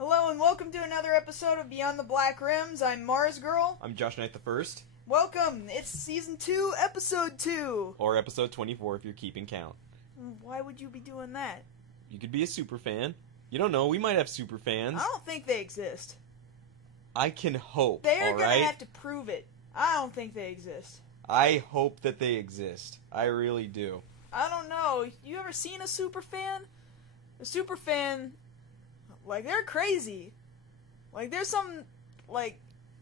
Hello and welcome to another episode of Beyond the Black Rims. I'm Mars Girl. I'm Josh Knight the First. Welcome. It's Season 2, Episode 2. Or Episode 24 if you're keeping count. Why would you be doing that? You could be a super fan. You don't know, we might have super fans. I don't think they exist. I can hope, They're gonna alright? have to prove it. I don't think they exist. I hope that they exist. I really do. I don't know. You ever seen a super fan? A super fan, like, they're crazy. Like, there's some, like,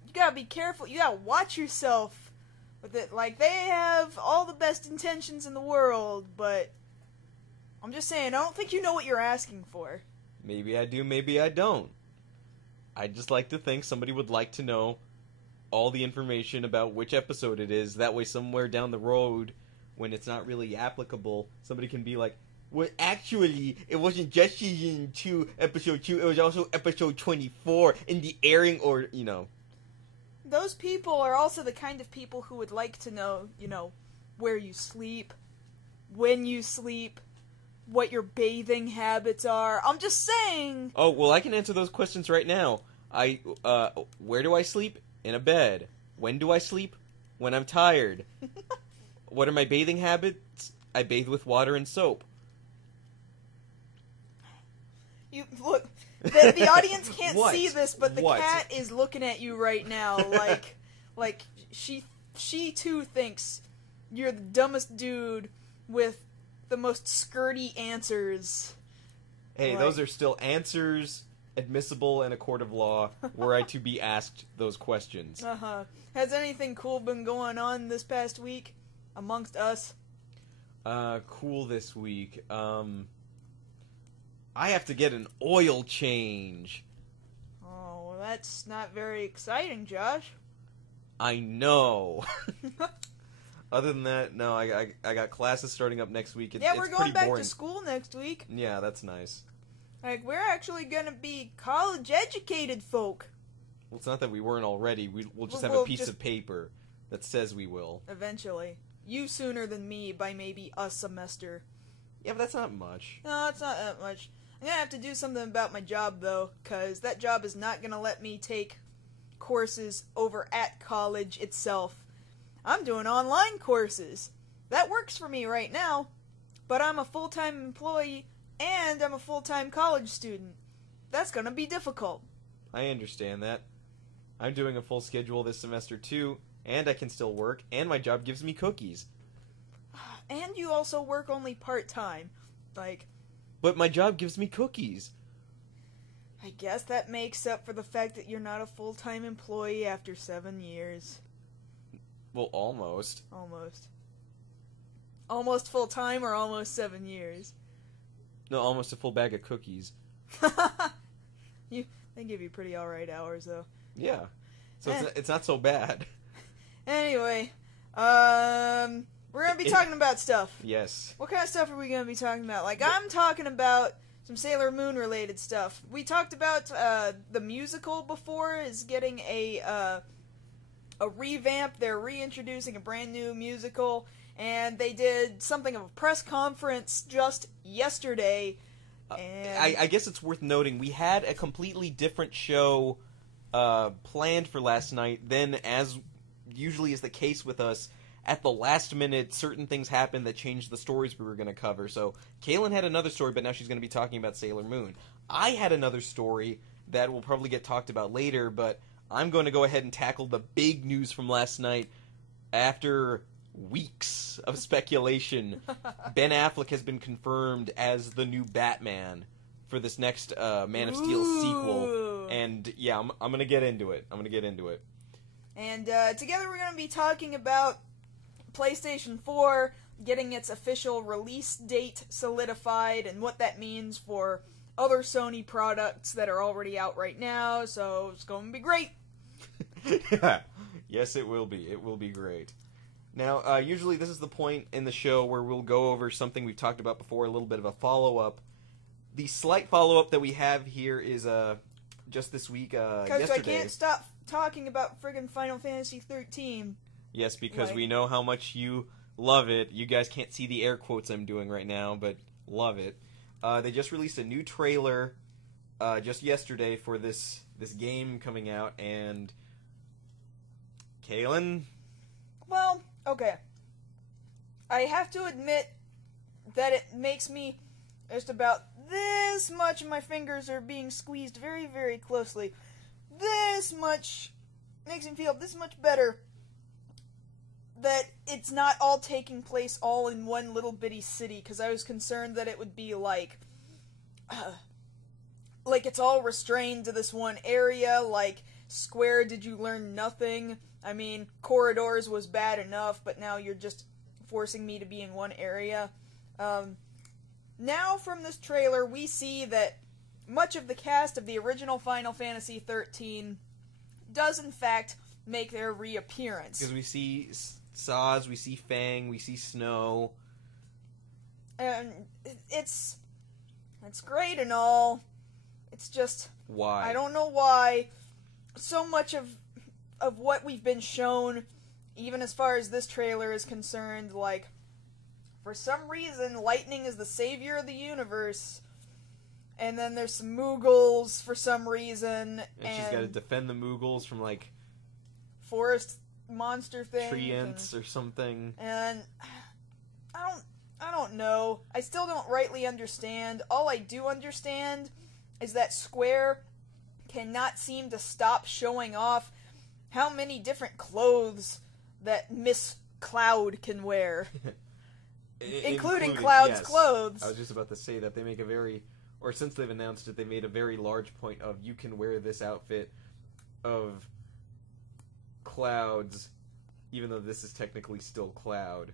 you gotta be careful. You gotta watch yourself with it. Like, they have all the best intentions in the world, but I'm just saying, I don't think you know what you're asking for. Maybe I do, maybe I don't. I'd just like to think somebody would like to know all the information about which episode it is. That way somewhere down the road, when it's not really applicable, somebody can be like, well, actually, it wasn't just Season 2, Episode 2, it was also Episode 24 in the airing or, you know. Those people are also the kind of people who would like to know, where you sleep, when you sleep, what your bathing habits are. I'm just saying. Oh, well, I can answer those questions right now. Where do I sleep? In a bed. When do I sleep? When I'm tired. What are my bathing habits? I bathe with water and soap. You look. The audience can't What? see this, but the What? cat is looking at you right now, like she too thinks you're the dumbest dude with the most skirty answers. Hey, Like- those are still answers admissible in a court of law were I to be asked those questions. Has anything cool been going on this past week amongst us? Cool this week. I have to get an oil change. Oh, well, that's not very exciting, Josh. I know. Other than that, no, I got classes starting up next week. Yeah, it's we're going pretty back boring. to school next week. Yeah, that's nice. Like, we're actually gonna be college-educated folk. Well, it's not that we weren't already. We'll just have We'll a piece just- of paper that says we will. Eventually. You sooner than me by maybe a semester. Yeah, but that's not much. No, it's not that much. I'm gonna have to do something about my job, though, because that job is not gonna let me take courses over at college itself. I'm doing online courses. That works for me right now, but I'm a full-time employee and I'm a full-time college student. That's gonna be difficult. I understand that. I'm doing a full schedule this semester too, and I can still work, and my job gives me cookies. And you also work only part-time. Like, But my job gives me cookies. I guess that makes up for the fact that you're not a full-time employee after 7 years. Well, almost. Almost. Almost full-time or almost 7 years? No, almost a full bag of cookies. They give you pretty alright hours, though. Yeah. So it's not so bad. Anyway, we're gonna be talking about stuff. Yes. What kind of stuff are we gonna be talking about? Like, I'm talking about some Sailor Moon related stuff. We talked about the musical before is getting a revamp. They're reintroducing a brand new musical, and they did something of a press conference just yesterday. And I guess it's worth noting we had a completely different show planned for last night. Then, as usually is the case with us, at the last minute, certain things happened that changed the stories we were going to cover. So, Kaylin had another story, but now she's going to be talking about Sailor Moon. I had another story that will probably get talked about later, but I'm going to go ahead and tackle the big news from last night. After weeks of speculation, Ben Affleck has been confirmed as the new Batman for this next Man of Steel sequel. And yeah, I'm going to get into it. And together we're going to be talking about PlayStation 4 getting its official release date solidified and what that means for other Sony products that are already out right now, so it's going to be great. Yes, it will be. It will be great. Now, usually this is the point in the show where we'll go over something we've talked about before, a little bit of a follow-up. The slight follow-up that we have here is just this week, Because yesterday. I can't stop talking about friggin' Final Fantasy 13. Yes, because Like- we know how much you love it. You guys can't see the air quotes I'm doing right now, but love it. They just released a new trailer just yesterday for this game coming out, and Kaylin? Well, okay. I have to admit that it makes me just about this much, my fingers are being squeezed very, very closely. This much makes me feel this much better that it's not all taking place all in one little bitty city, because I was concerned that it would be like it's all restrained to this one area, like Square Did You Learn Nothing? I mean, Corridors was bad enough, but now you're just forcing me to be in one area. Now from this trailer, we see that much of the cast of the original Final Fantasy XIII does in fact make their reappearance. Because we see Saz, we see Fang, we see Snow. And it's great and all. It's just... Why? I don't know why. So much of what we've been shown, even as far as this trailer is concerned, like, for some reason, Lightning is the savior of the universe. And then there's some Moogles for some reason. And she's got to defend the Moogles from, like... forest monster things. Treants or something. And... I don't know. I still don't rightly understand. All I do understand is that Square cannot seem to stop showing off how many different clothes that Miss Cloud can wear. including Cloud's clothes. I was just about to say that they make a very... Or since they've announced it, they made a very large point of you can wear this outfit of Cloud's, even though this is technically still Cloud.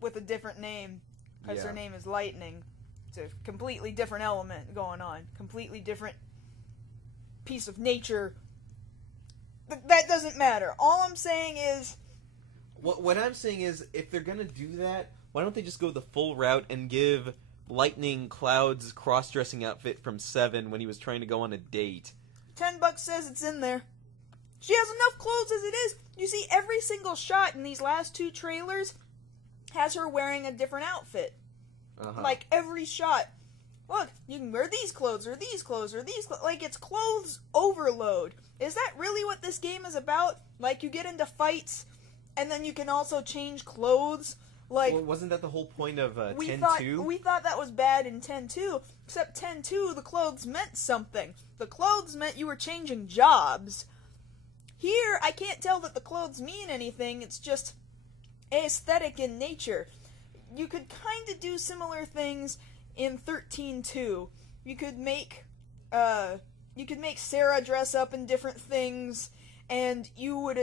With a different name, because her name is Lightning. It's a completely different element going on. Completely different piece of nature. That doesn't matter. All I'm saying is... What I'm saying is, if they're going to do that, why don't they just go the full route and give Lightning Cloud's cross-dressing outfit from 7 when he was trying to go on a date? $10 says it's in there. She has enough clothes as it is. You see, every single shot in these last 2 trailers has her wearing a different outfit. Like, every shot. Look, you can wear these clothes, or these clothes, or these clothes. Like, it's clothes overload. Is that really what this game is about? Like, you get into fights, and then you can also change clothes? Like, well, wasn't that the whole point of 10-2? We thought that was bad in 10-2, except 10-2, the clothes meant something. The clothes meant you were changing jobs. Here, I can't tell that the clothes mean anything, it's just aesthetic in nature. You could kind of do similar things in 13-2. You could make Sarah dress up in different things, and you would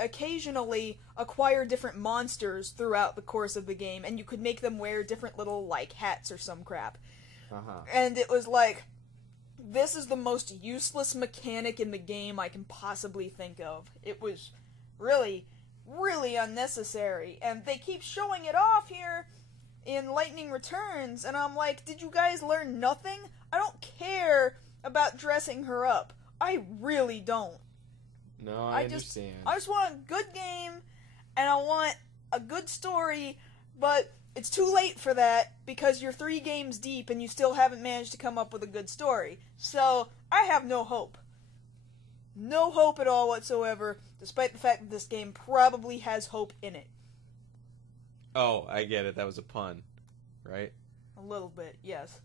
occasionally acquire different monsters throughout the course of the game, and you could make them wear different little, like, hats or some crap. And it was like, this is the most useless mechanic in the game I can possibly think of. It was really, really unnecessary, and they keep showing it off here in Lightning Returns, and I'm like, did you guys learn nothing? I don't care about dressing her up. I really don't. No, I understand. I just want a good game, and I want a good story, but it's too late for that, because you're 3 games deep, and you still haven't managed to come up with a good story. So, I have no hope. No hope at all whatsoever, despite the fact that this game probably has hope in it. Oh, I get it. That was a pun, right? A little bit, yes.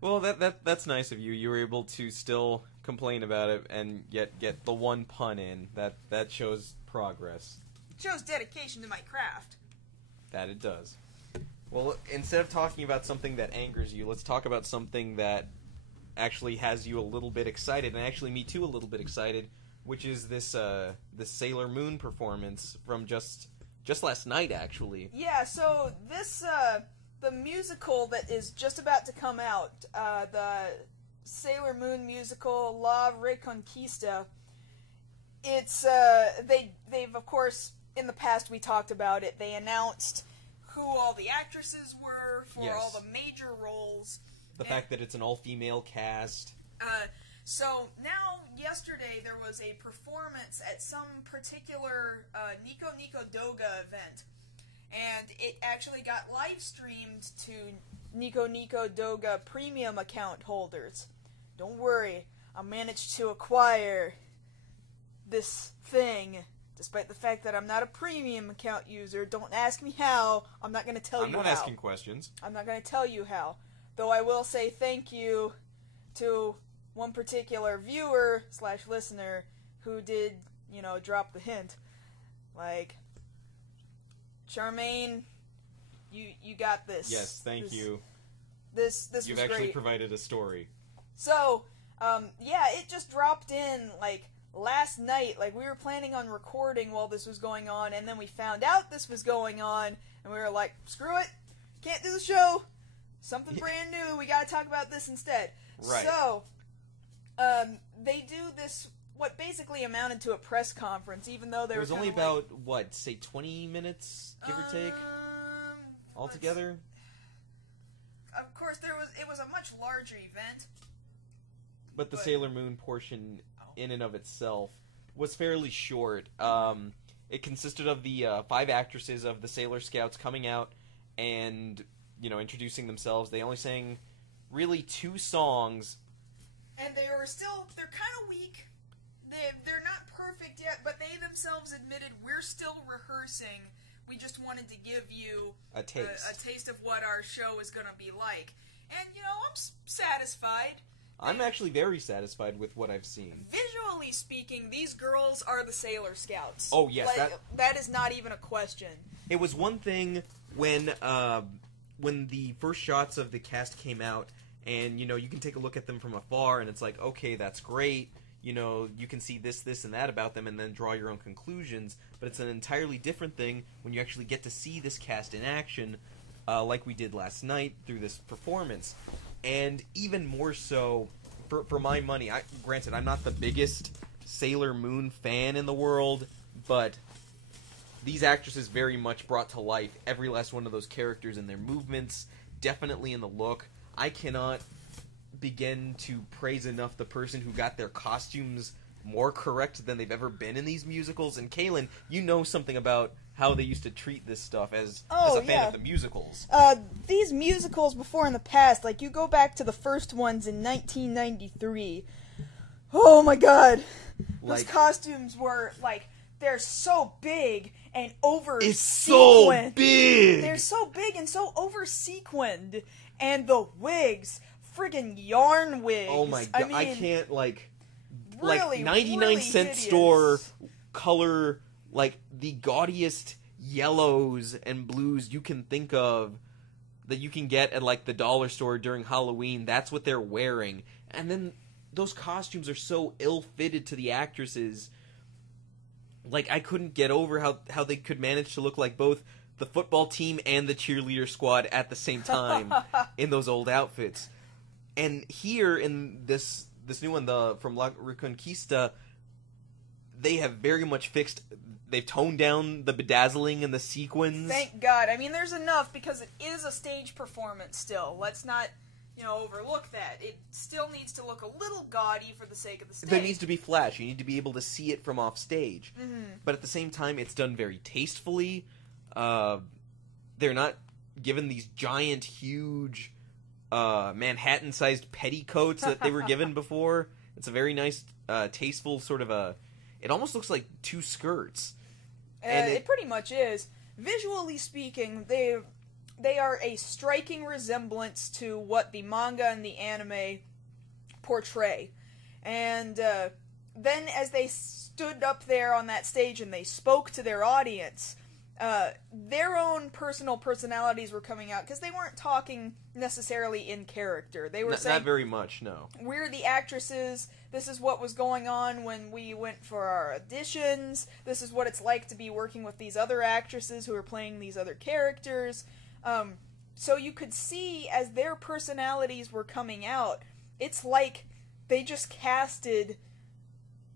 Well, that's nice of you. You were able to still complain about it and yet get the one pun in. That shows progress. It shows dedication to my craft. That it does. Well, instead of talking about something that angers you, let's talk about something that actually has you a little bit excited, and actually me too a little bit excited, which is this Sailor Moon performance from just last night, actually. Yeah, so this, the musical that is just about to come out, the Sailor Moon musical La Reconquista, it's, they've, of course, in the past we talked about it, they announced who all the actresses were for all the major roles. The fact that it's an all-female cast. So now, yesterday, there was a performance at some particular Nico Nico Doga event, and it actually got live-streamed to Nico Nico Doga premium account holders. don't worry, I managed to acquire this thing, despite the fact that I'm not a premium account user. Don't ask me how. I'm not going to tell you how. I'm not asking questions. I'm not going to tell you how. Though I will say thank you to one particular viewer / listener who did, drop the hint. Like, Charmaine, you got this. Yes, thank you. This You've was actually great. provided a story. So, it just dropped in, last night. We were planning on recording while this was going on, and then we found out this was going on, and we were like, screw it, can't do the show, something brand new, we gotta talk about this instead. Right. So, they do this, what basically amounted to a press conference, even though there was only about, 20 minutes, give or take, altogether? Of course, it was a much larger event. But the Sailor Moon portion, in and of itself, was fairly short. It consisted of the 5 actresses of the Sailor Scouts coming out and, introducing themselves. They only sang really 2 songs. And they're kind of weak. They're not perfect yet, but they themselves admitted, we're still rehearsing. We just wanted to give you a taste of what our show is going to be like. And, I'm satisfied. I'm actually very satisfied with what I've seen. Visually speaking, these girls are the Sailor Scouts. Oh, yes. That is not even a question. It was one thing when the first shots of the cast came out, and, you can take a look at them from afar, and it's like, okay, that's great. You can see this, and that about them, and then draw your own conclusions. But it's an entirely different thing when you actually get to see this cast in action, like we did last night through this performance. And even more so, for my money, granted, I'm not the biggest Sailor Moon fan in the world, but these actresses very much brought to life every last one of those characters in their movements, definitely in the look. I cannot begin to praise enough the person who got their costumes more correct than they've ever been in these musicals. And Kaylin, you know something about how they used to treat this stuff as a fan of the musicals. These musicals before in the past, you go back to the first ones in 1993. Oh my god. Those costumes were, they're so big and over-sequined. It's so big! They're so big and so over-sequined. And the wigs, friggin' yarn wigs. Oh my god, I can't, really, 99-cent hideous. store color, the gaudiest yellows and blues you can think of that you can get at, the dollar store during Halloween. That's what they're wearing. And then those costumes are so ill-fitted to the actresses. I couldn't get over how they could manage to look like both the football team and the cheerleader squad at the same time in those old outfits. And here in this new one, from La Reconquista, they have very much they've toned down the bedazzling and the sequins. Thank God. I mean, there's enough, because it is a stage performance still. Let's not, overlook that. It still needs to look a little gaudy for the sake of the stage. There needs to be flash. You need to be able to see it from off stage. Mm-hmm. But at the same time, it's done very tastefully. They're not given these giant, huge, Manhattan-sized petticoats that they were given before. It's a very nice, tasteful sort of it almost looks like 2 skirts. And it pretty much is. Visually speaking, they are a striking resemblance to what the manga and the anime portray. And then as they stood up there on that stage and they spoke to their audience, their own personal personalities were coming out, because they weren't talking necessarily in character. They were saying, not very much, no. We're the actresses. This is what was going on when we went for our auditions. This is what it's like to be working with these other actresses who are playing these other characters. So you could see, as their personalities were coming out, it's like they just casted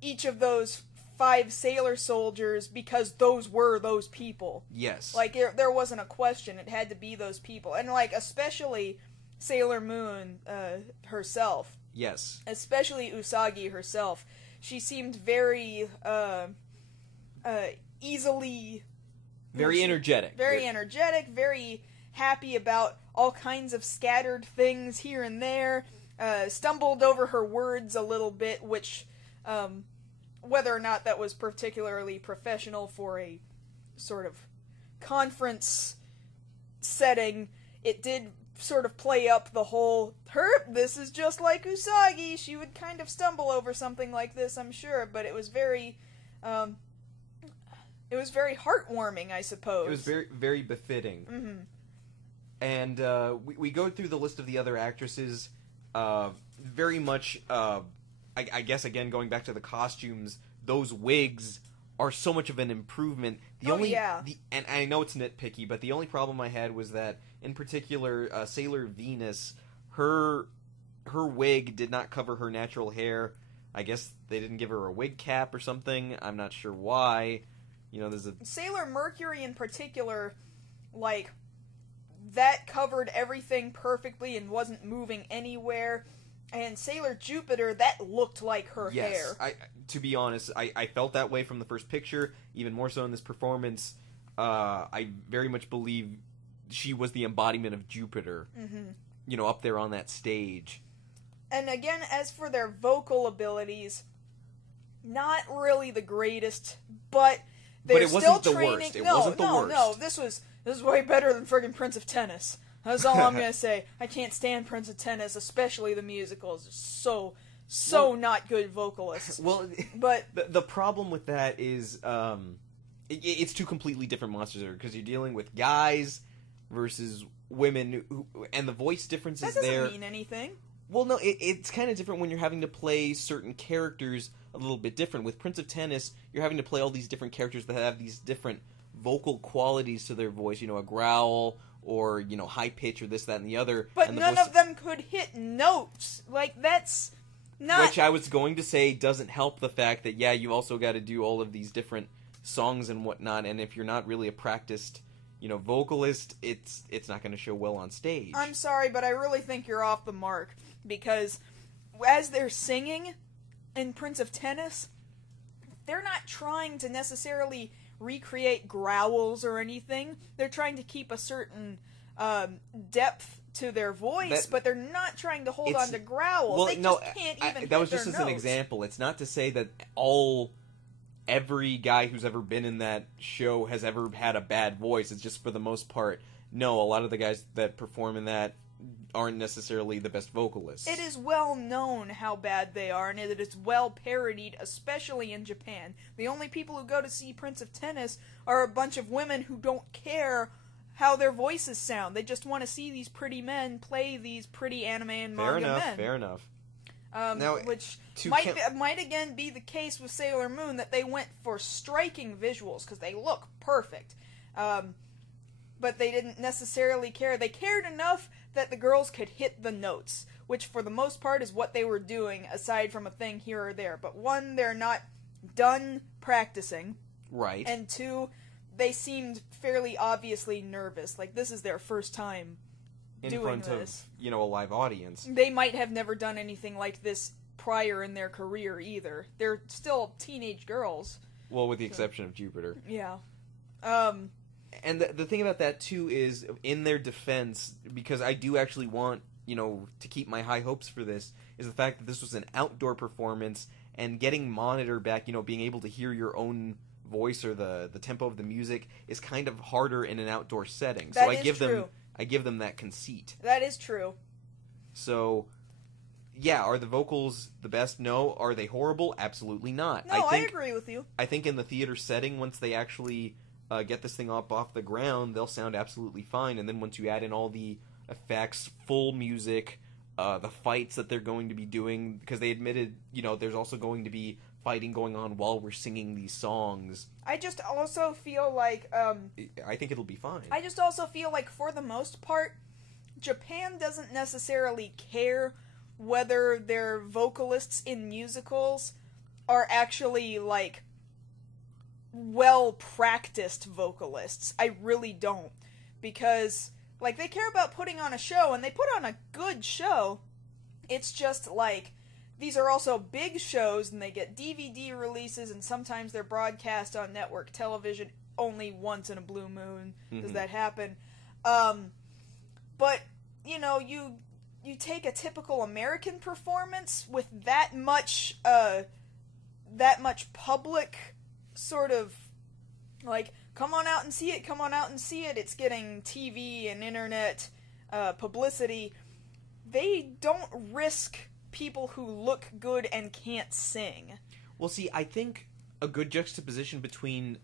each of those 5 sailor soldiers because those were those people. Yes. There wasn't a question. It had to be those people. And, especially Sailor Moon herself. Yes. Especially Usagi herself. She seemed very easily... Very energetic. Very energetic, very happy about all kinds of scattered things here and there. stumbled over her words a little bit, which, whether or not that was particularly professional for a sort of conference setting, it did sort of play up the whole, this is just like Usagi, she would kind of stumble over something like this, I'm sure, but it was very heartwarming, I suppose. It was very, very befitting. Mm-hmm. And we go through the list of the other actresses, very much, I guess, again, going back to the costumes, those wigs are so much of an improvement. And I know it's nitpicky, but the only problem I had was that, in particular, Sailor Venus, her wig did not cover her natural hair. I guess they didn't give her a wig cap or something. I'm not sure why. You know, there's a... Sailor Mercury in particular, like, that covered everything perfectly and wasn't moving anywhere. And Sailor Jupiter, that looked like her hair. Yes, to be honest, I felt that way from the first picture, even more so in this performance. I very much believe she was the embodiment of Jupiter, you know, up there on that stage. And again, as for their vocal abilities, not really the greatest, but they're it wasn't still the training. worst. It wasn't the worst. No, this is way better than friggin' Prince of Tennis. That's all I'm gonna say. I can't stand Prince of Tennis, especially the musicals. So not good vocalists. Well, but the problem with that is it's two completely different monsters there, because you're dealing with guys versus women, and the voice difference is there. That doesn't mean anything. Well, no, it's kind of different when you're having to play certain characters a little bit different. With Prince of Tennis, you're having to play all these different characters that have these different vocal qualities to their voice. You know, a growl, or, you know, high pitch, or this, that, and the other. But none of them could hit notes. Like, that's not... Which I was going to say doesn't help the fact that, yeah, you also got to do all of these different songs and whatnot, and if you're not really a practiced, you know, vocalist, it's not going to show well on stage. I'm sorry, but I really think you're off the mark, because as they're singing in Prince of Tennis, they're not trying to necessarily recreate growls or anything. They're trying to keep a certain depth to their voice, but they're not trying to hold on to growls. Well, they just can't even hit that was just their as an notes. example. It's not to say that every guy who's ever been in that show has ever had a bad voice. It's just, for the most part, no, a lot of the guys that perform in that aren't necessarily the best vocalists. It is well known how bad they are, and it is well parodied, especially in Japan. The only people who go to see Prince of Tennis are a bunch of women who don't care how their voices sound. They just want to see these pretty men play these pretty anime and manga men. Fair enough. Now, which might again be the case with Sailor Moon, that they went for striking visuals, because they look perfect. But they didn't necessarily care. They cared enough that the girls could hit the notes, which for the most part is what they were doing, aside from a thing here or there. But one, they're not done practicing. Right. And two, they seemed fairly obviously nervous. Like, this is their first time doing front this. Of, you know, a live audience. They might have never done anything like this prior in their career either. They're still teenage girls. Well, with the exception of Jupiter. Yeah. And the thing about that, too, is, in their defense, because I do actually want, you know, to keep my high hopes for this, is the fact that this was an outdoor performance, and getting monitor back, you know, being able to hear your own voice or the tempo of the music is kind of harder in an outdoor setting. So I give them that conceit. That is true. So, yeah, are the vocals the best? No. Are they horrible? Absolutely not. No, I agree with you. I think in the theater setting, once they actually get this thing off the ground, they'll sound absolutely fine. And then once you add in all the effects, full music, the fights that they're going to be doing, because they admitted, you know, there's also going to be fighting going on while we're singing these songs. I just also feel like... I think it'll be fine. I just also feel like, for the most part, Japan doesn't necessarily care whether their vocalists in musicals are actually, like, well-practiced vocalists. I really don't. Because, like, they care about putting on a show, and they put on a good show. It's just, like, these are also big shows, and they get DVD releases, and sometimes they're broadcast on network television only once in a blue moon. Does that happen? But, you know, you you take a typical American performance with that much public sort of, like, come on out and see it, come on out and see it. It's getting TV and internet publicity. They don't risk people who look good and can't sing. Well, see, I think a good juxtaposition between,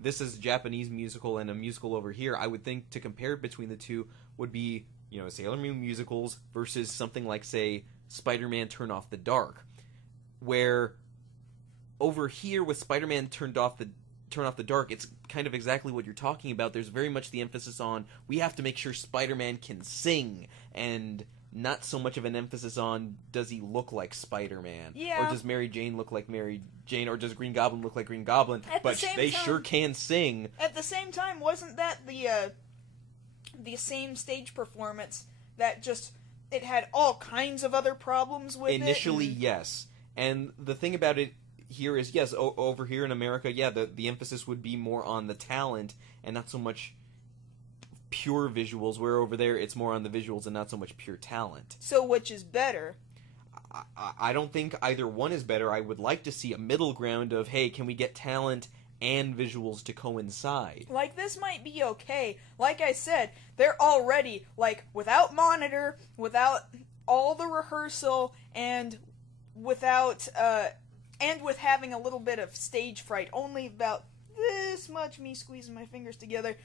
this is a Japanese musical and a musical over here, I would think to compare between the two would be, Sailor Moon musicals versus something like, say, Spider-Man Turn Off the Dark, where over here with Spider-Man Turn Off the Dark, it's kind of exactly what you're talking about. There's very much the emphasis on, we have to make sure Spider-Man can sing, and not so much of an emphasis on, does he look like Spider-Man? Yeah. Or does Mary Jane look like Mary Jane? Or does Green Goblin look like Green Goblin? But they sure can sing. At the same time, wasn't that the same stage performance that just, it had all kinds of other problems with it? Initially, yes. And the thing about it here is, yes, over here in America, yeah, the emphasis would be more on the talent and not so much pure visuals, where over there it's more on the visuals and not so much pure talent. So which is better? I don't think either one is better. I would like to see a middle ground of, hey, can we get talent and visuals to coincide? Like, this might be okay. Like I said, they're already, like, without monitor, without all the rehearsal, and without, and with having a little bit of stage fright, only about this much, me squeezing my fingers together,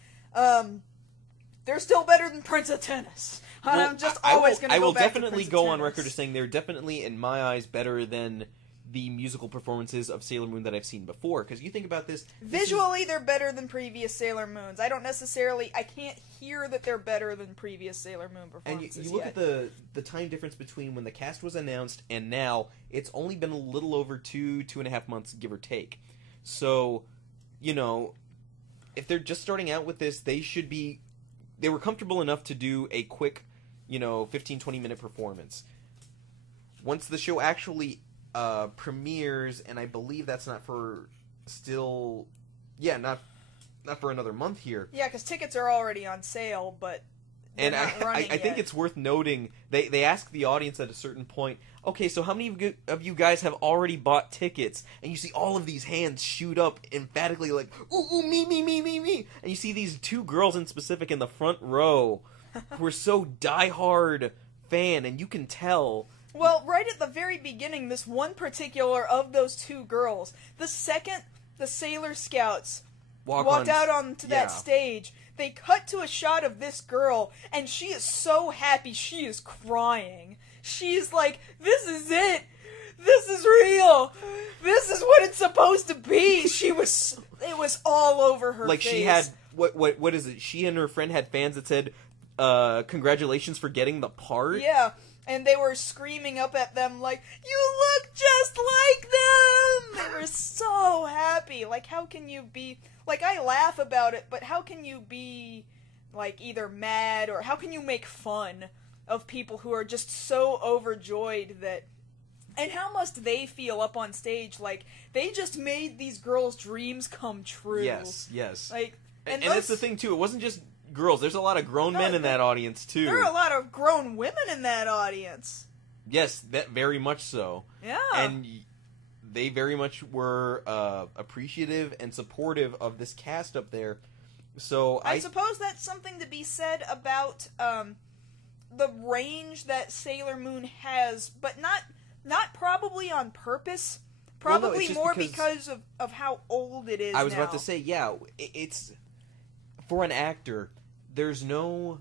they're still better than Prince of Tennis. Well, I'm just always going to go back to Prince of Tennis. I will definitely go on record as saying they're definitely, in my eyes, better than the musical performances of Sailor Moon that I've seen before. Because you think about this... Visually, they're better than previous Sailor Moons. I can't hear that they're better than previous Sailor Moon performances. And you look at the time difference between when the cast was announced and now, it's only been a little over 2.5 months, give or take. So, if they're just starting out with this, they were comfortable enough to do a quick, 15-20 minute performance. Once the show actually premieres, and I believe that's not for another month here. Yeah, because tickets are already on sale, but and I think it's worth noting, they ask the audience at a certain point, okay, so how many of you guys have already bought tickets? And you see all of these hands shoot up emphatically like, ooh, me. And you see these two girls in specific in the front row who are so diehard fan, and you can tell... Well, right at the very beginning, this one particular of those two girls, the second the Sailor Scouts walked out onto that stage, they cut to a shot of this girl, and she is so happy, she is crying. She's like, this is it! This is real! This is what it's supposed to be! It was all over her face. Like, she had, what is it? She and her friend had fans that said, congratulations for getting the part? Yeah. And they were screaming up at them like, you look just like them! They were so happy. Like, how can you be... Like, I laugh about it, but how can you be, like, either mad or how can you make fun of people who are just so overjoyed that... And how must they feel up on stage? Like, they just made these girls' dreams come true. Yes. Like, and that's the thing, too. It wasn't just... girls. There's a lot of grown men in that audience, too. There are a lot of grown women in that audience. Yes, that very much so. Yeah. And they very much were appreciative and supportive of this cast up there. So I suppose that's something to be said about the range that Sailor Moon has, but not probably on purpose. Probably more because of how old it is now. I was about to say, yeah, it's... For an actor, there's no...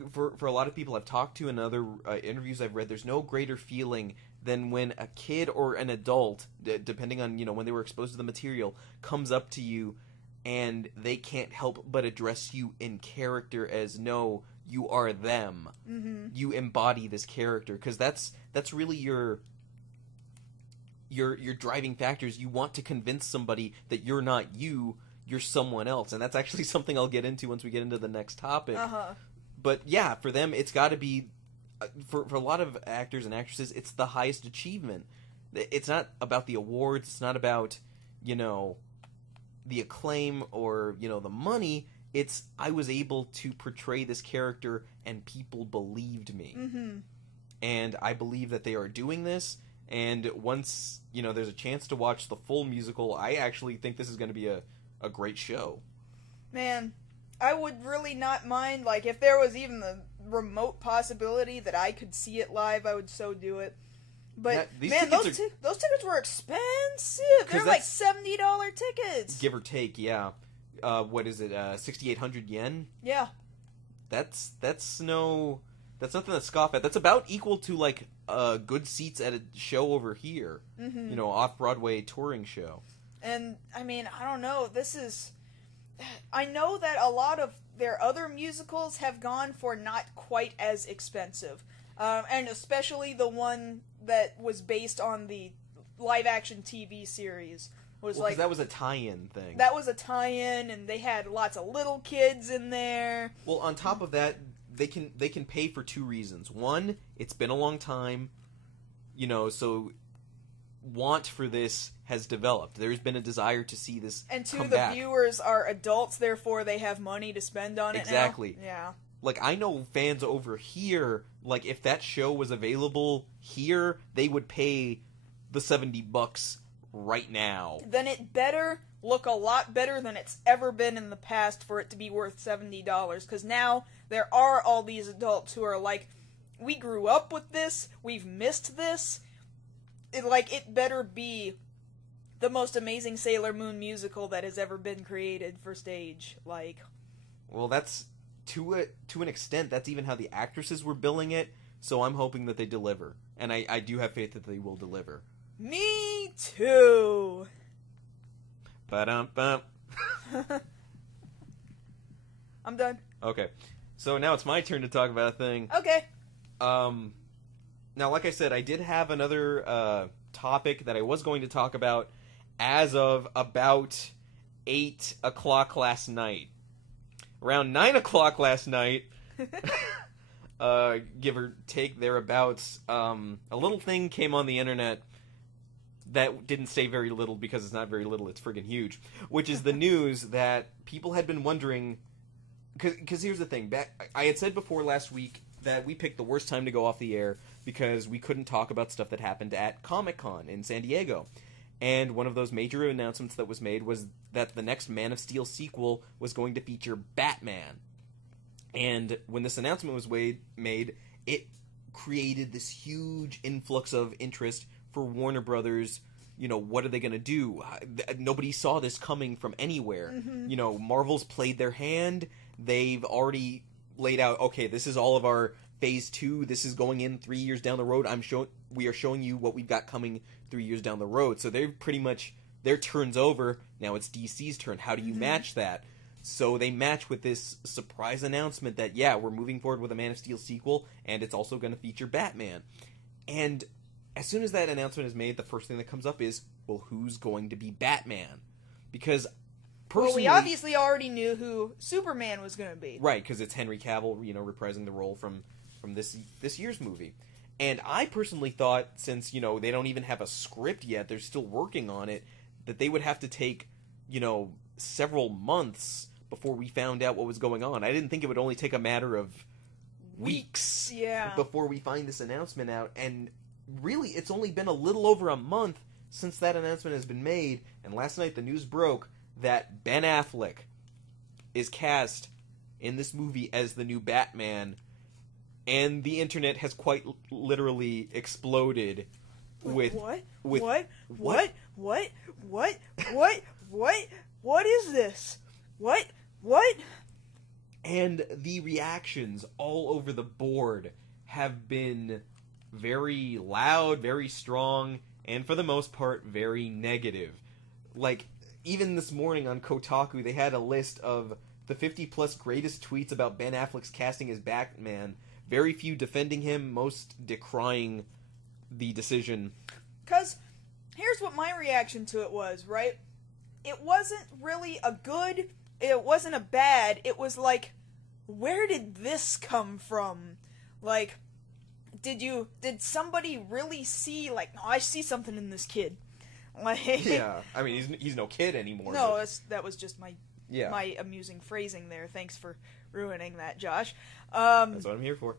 For a lot of people I've talked to and other interviews I've read, there's no greater feeling than when a kid or an adult, depending on, when they were exposed to the material, comes up to you and they can't help but address you in character as, no, you are them. Mm-hmm. You embody this character, because that's really your driving factors. You want to convince somebody that you're not you, you're someone else, and that's actually something I'll get into once we get into the next topic. Uh-huh. But yeah, for them, it's got to be, for a lot of actors and actresses, it's the highest achievement. It's not about the awards, it's not about, the acclaim or, the money. I was able to portray this character and people believed me. Mm-hmm. And I believe that they are doing this, and once, there's a chance to watch the full musical, I actually think this is going to be a great show. Man, I would really not mind, like, if there was even the remote possibility that I could see it live, I would so do it. But, man, those tickets were expensive! They're like $70 tickets! Give or take, yeah. What is it, 6,800 yen? Yeah. That's nothing to scoff at. That's about equal to, like, good seats at a show over here. Mm-hmm. Off-Broadway touring show. And, I mean, I don't know, I know that a lot of their other musicals have gone for not quite as expensive. And especially the one that was based on the live-action TV series. Because that was a tie-in thing. That was a tie-in, and they had lots of little kids in there. Well, on top of that, they can pay for two reasons. One, it's been a long time, so want for this has developed. There's been a desire to see this and two, come the back. viewers are adults, therefore they have money to spend on it now. Exactly. Yeah. Like, I know fans over here, like, if that show was available here, they would pay the $70 right now. Then it better look a lot better than it's ever been in the past for it to be worth $70. Because now there are all these adults who are like, we grew up with this, we've missed this. It better be the most amazing Sailor Moon musical that has ever been created for stage. Well, that's to an extent. That's even how the actresses were billing it. So I'm hoping that they deliver, and I do have faith that they will deliver. Me too. Ba-dum-bum. I'm done. Okay, so now it's my turn to talk about a thing. Okay. Now, like I said, I did have another topic that I was going to talk about as of about 8 o'clock last night. Around 9 o'clock last night, give or take thereabouts, a little thing came on the internet that didn't say very little because it's not very little, it's friggin' huge, which is the news that people had been wondering, because here's the thing, I had said before last week that we picked the worst time to go off the air because we couldn't talk about stuff that happened at Comic-Con in San Diego. And one of those major announcements that was made was that the next Man of Steel sequel was going to feature Batman. And when this announcement was made, it created this huge influx of interest for Warner Brothers. What are they going to do? Nobody saw this coming from anywhere. Mm-hmm. Marvel's played their hand. They've already laid out, okay, this is all of our phase 2. This is going in 3 years down the road. We are showing you what we've got coming 3 years down the road. So they're pretty much, their turn's over. Now it's DC's turn. How do you match that? So they match with this surprise announcement that, yeah, we're moving forward with a Man of Steel sequel, and it's also going to feature Batman. And as soon as that announcement is made, the first thing that comes up is, well, who's going to be Batman? Because personally, well, we obviously already knew who Superman was going to be. Right, because it's Henry Cavill, reprising the role from this year's movie. And I personally thought, since, they don't even have a script yet, they're still working on it, that they would have to take, several months before we found out what was going on. I didn't think it would only take a matter of weeks before we find this announcement out. And really, it's only been a little over a month since that announcement has been made. And last night, the news broke that Ben Affleck is cast in this movie as the new Batman. And the internet has quite literally exploded with... What is this? What? And the reactions all over the board have been very loud, very strong, and for the most part, very negative. Like, even this morning on Kotaku, they had a list of the 50-plus greatest tweets about Ben Affleck's casting as Batman. Very few defending him, most decrying the decision. Because here's what my reaction to it was, right? It wasn't really a good, it wasn't a bad, it was like, where did this come from? Like, did somebody really see, like, no, I see something in this kid. Like, yeah, I mean, he's no kid ananymore. No, that was just my Yeah. My amusing phrasing there. Thanks for ruining that, Josh. That's what I'm here for.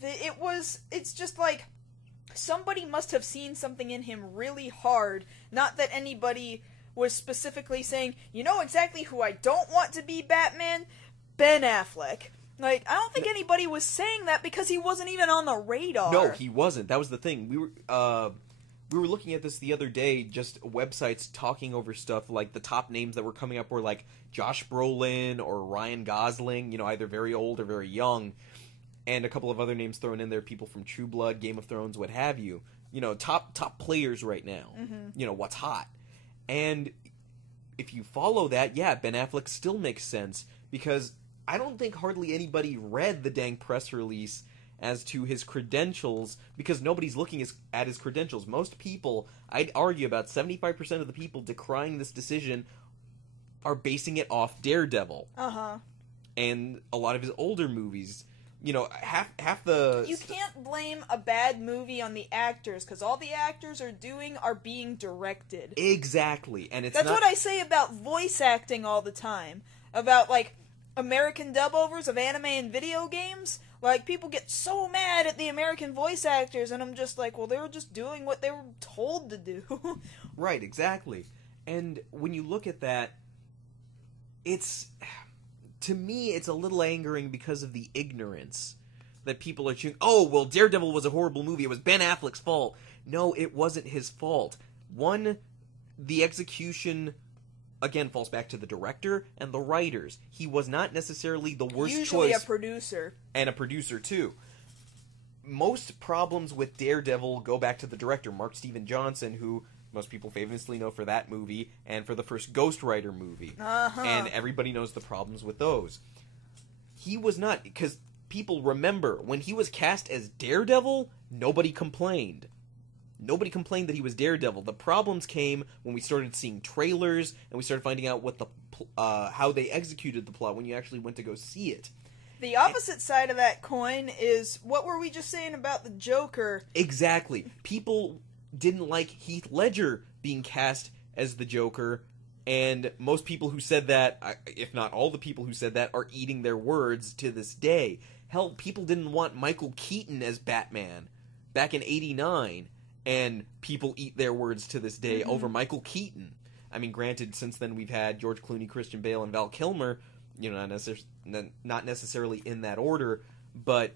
It's just like, somebody must have seen something in him really hard. Not that anybody was specifically saying, you know exactly who I don't want to be Batman? Ben Affleck. Like, I don't think anybody was saying that because he wasn't even on the radar. No, he wasn't. That was the thing. We were looking at this the other day, just websites talking over stuff, like the top names that were coming up were like Josh Brolin or Ryan Gosling, you know, either very old or very young, and a couple of other names thrown in there, people from True Blood, Game of Thrones, what have you. You know, top players right now. Mm-hmm. You know, what's hot. And if you follow that, yeah, Ben Affleck still makes sense, because I don't think hardly anybody read the dang press release as to his credentials, because nobody's looking at his credentials. Most people, I'd argue about 75% of the people decrying this decision are basing it off Daredevil. Uh-huh. And a lot of his older movies. You know, half the... You can't blame a bad movie on the actors, because all the actors are doing are being directed. Exactly, and That's what I say about voice acting all the time. About, like, American dub-overs of anime and video games. Like, people get so mad at the American voice actors, and I'm just like, well, they were just doing what they were told to do. Right, exactly. And when you look at that, it's... To me, it's a little angering because of the ignorance that people are choosing. Oh, well, Daredevil was a horrible movie. It was Ben Affleck's fault. No, it wasn't his fault. One, the execution, again, falls back to the director and the writers. He was not necessarily the worst Usually choice. a producer. And a producer, too. Most problems with Daredevil go back to the director, Mark Steven Johnson, who... most people famously know for that movie and for the first Ghost Rider movie. Uh-huh. And everybody knows the problems with those. He was not, because people remember, when he was cast as Daredevil, nobody complained. Nobody complained that he was Daredevil. The problems came when we started seeing trailers and we started finding out what how they executed the plot when you actually went to go see it. The opposite side of that coin is, what were we just saying about the Joker? Exactly. People didn't like Heath Ledger being cast as the Joker, and most people who said that, if not all the people who said that, are eating their words to this day. Hell, people didn't want Michael Keaton as Batman back in '89, and people eat their words to this day over Michael Keaton. I mean, granted, since then we've had George Clooney, Christian Bale, and Val Kilmer, you know, not necessarily in that order, but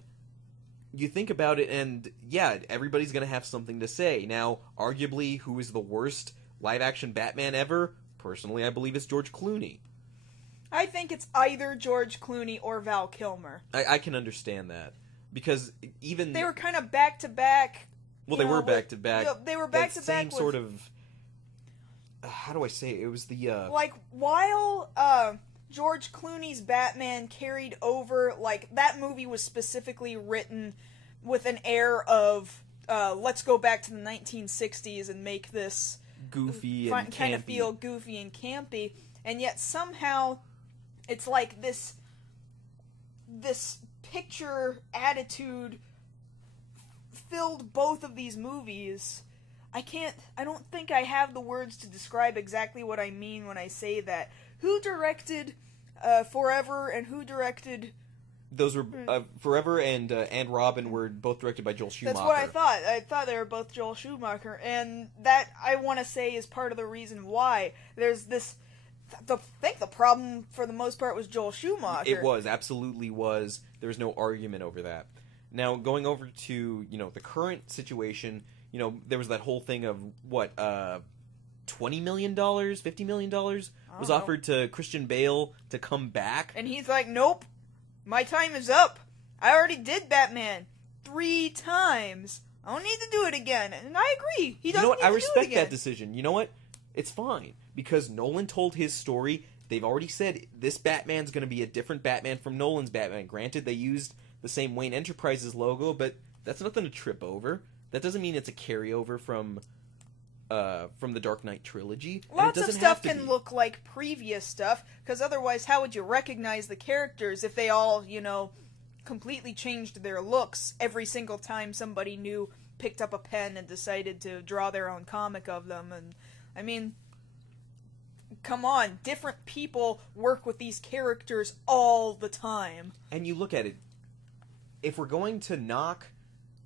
you think about it, and yeah, everybody's going to have something to say. Now, arguably, who is the worst live-action Batman ever? Personally, I believe it's George Clooney. I think it's either George Clooney or Val Kilmer. I can understand that. Because even... They were kind of back-to-back. Well, they were back-to-back. They were back-to-back same with... sort of... how do I say it? It was the... Like, while... George Clooney's Batman carried over, like, that movie was specifically written with an air of, let's go back to the 1960s and make this goofy and kind of campy. feel goofy and campy, and yet somehow it's like this picture attitude filled both of these movies. I don't think I have the words to describe exactly what I mean when I say that. Who directed Forever and who directed... Those were Forever and Robin were both directed by Joel Schumacher. That's what I thought. I thought they were both Joel Schumacher, and that, I want to say, is part of the reason why there's this... I think the problem, for the most part, was Joel Schumacher. It was, absolutely was. There was no argument over that. Now, going over to, you know, the current situation, you know, there was that whole thing of, what, $20 million, $50 million was offered to Christian Bale to come back. And he's like, nope, my time is up. I already did Batman 3 times. I don't need to do it again. And I agree. He doesn't You know what? need I to do it respect again. that decision. You know what? It's fine. Because Nolan told his story. They've already said this Batman's going to be a different Batman from Nolan's Batman. Granted, they used the same Wayne Enterprises logo, but that's nothing to trip over. That doesn't mean it's a carryover from the Dark Knight trilogy. Lots of stuff can look like previous stuff, because otherwise how would you recognize the characters if they all, you know, completely changed their looks every single time somebody new picked up a pen and decided to draw their own comic of them? And I mean, come on, different people work with these characters all the time. And you look at it, if we're going to knock,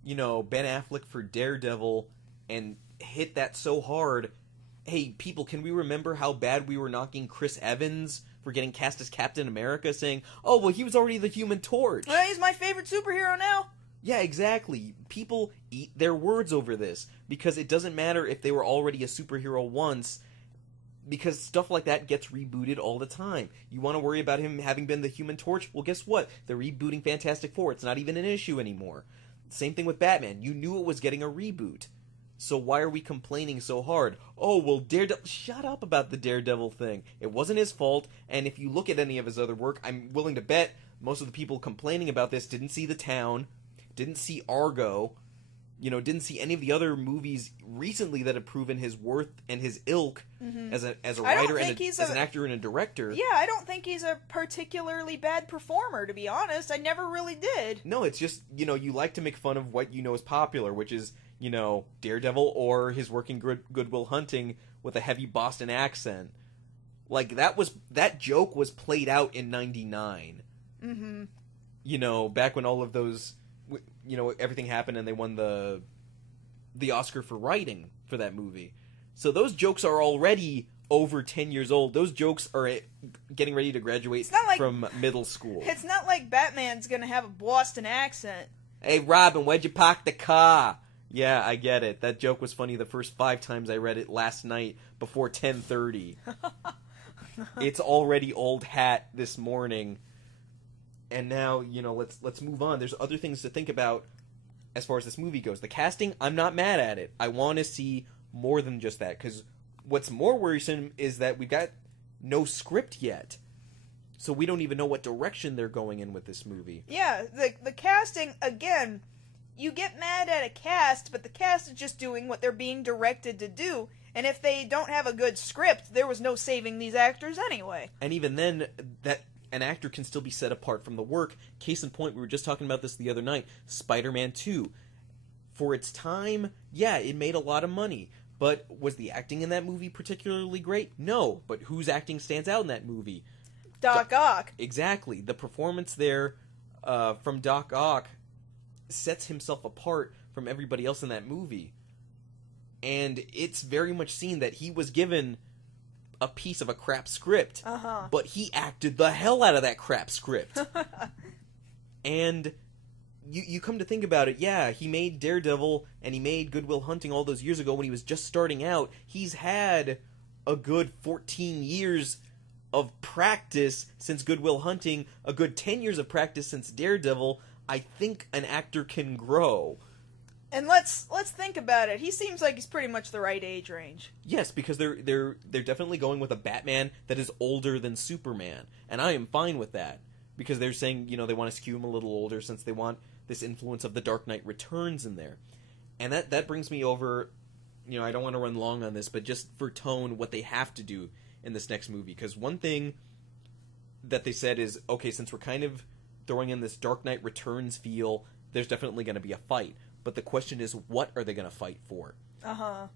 Ben Affleck for Daredevil and hit that so hard, hey, people, can we remember how bad we were knocking Chris Evans for getting cast as Captain America, saying, oh, well, he was already the Human Torch. Well, he's my favorite superhero now. Yeah, exactly. People eat their words over this, because it doesn't matter if they were already a superhero once, because stuff like that gets rebooted all the time. You want to worry about him having been the Human Torch? Well, guess what? They're rebooting Fantastic Four. It's not even an issue anymore. Same thing with Batman. You knew it was getting a reboot. So why are we complaining so hard? Oh, well, Daredevil... Shut up about the Daredevil thing. It wasn't his fault, and if you look at any of his other work, I'm willing to bet most of the people complaining about this didn't see The Town, didn't see Argo, didn't see any of the other movies recently that have proven his worth and his ilk as a writer and as an actor and a director. Yeah, I don't think he's a particularly bad performer, to be honest. I never really did. No, it's just, you like to make fun of what you know is popular, which is, Daredevil or his work in Good Will Hunting with a heavy Boston accent. Like, that joke was played out in 99. Mm-hmm. Back when all of those... everything happened and they won the Oscar for writing for that movie. So those jokes are already over 10 years old. Those jokes are getting ready to graduate from middle school. It's not like Batman's gonna have a Boston accent. Hey, Robin, where'd you park the car? Yeah, I get it. That joke was funny the first 5 times I read it last night before 10:30. It's already old hat this morning. And now, let's move on. There's other things to think about as far as this movie goes. The casting, I'm not mad at it. I want to see more than just that. Because what's more worrisome is that we've got no script yet. So we don't even know what direction they're going in with this movie. Yeah, the casting, again, you get mad at a cast, but the cast is just doing what they're being directed to do. And if they don't have a good script, there was no saving these actors anyway. And even then, an actor can still be set apart from the work. Case in point, we were just talking about this the other night, Spider-Man 2. For its time, yeah, it made a lot of money. But was the acting in that movie particularly great? No. But whose acting stands out in that movie? Doc Ock. Exactly. The performance there from Doc Ock sets himself apart from everybody else in that movie. And it's very much seen that he was given a piece of a crap script, but he acted the hell out of that crap script. And you come to think about it, yeah, he made Daredevil and he made Good Will Hunting all those years ago when he was just starting out. He's had a good 14 years of practice since Good Will Hunting, a good 10 years of practice since Daredevil. I think an actor can grow. And let's think about it. He seems like he's pretty much the right age range. Yes, because they're definitely going with a Batman that is older than Superman, and I am fine with that because they're saying they want to skew him a little older since they want this influence of The Dark Knight Returns in there, and that brings me over. I don't want to run long on this, but just for tone, what they have to do in this next movie, because one thing that they said is, okay, since we're kind of throwing in this Dark Knight Returns feel, there's definitely going to be a fight. But the question is, what are they going to fight for?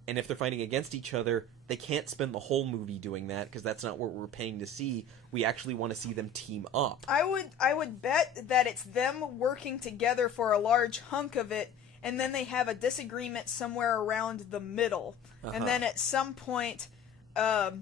And if they're fighting against each other, they can't spend the whole movie doing that, because that's not what we're paying to see. We actually want to see them team up. I would bet that it's them working together for a large hunk of it, and then they have a disagreement somewhere around the middle. And then at some point, the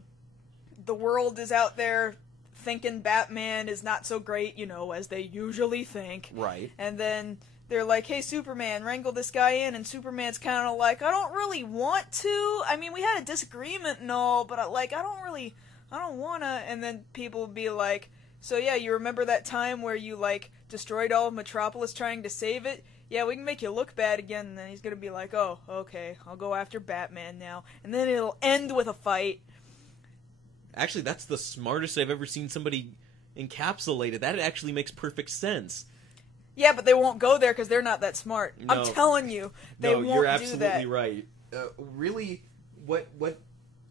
world is out there thinking Batman is not so great, as they usually think. Right. And then they're like, hey, Superman, wrangle this guy in, and Superman's kind of like, I don't really want to. I mean, we had a disagreement and all, but I don't want to. And then people will be like, so yeah, you remember that time where you, destroyed all of Metropolis trying to save it? Yeah, we can make you look bad again. And then he's going to be like, oh, okay, I'll go after Batman now. And then it'll end with a fight. Actually, that's the smartest I've ever seen somebody encapsulated. That actually makes perfect sense. Yeah, but they won't go there because they're not that smart. No. I'm telling you, they won't do that. No, you're absolutely right. Really, what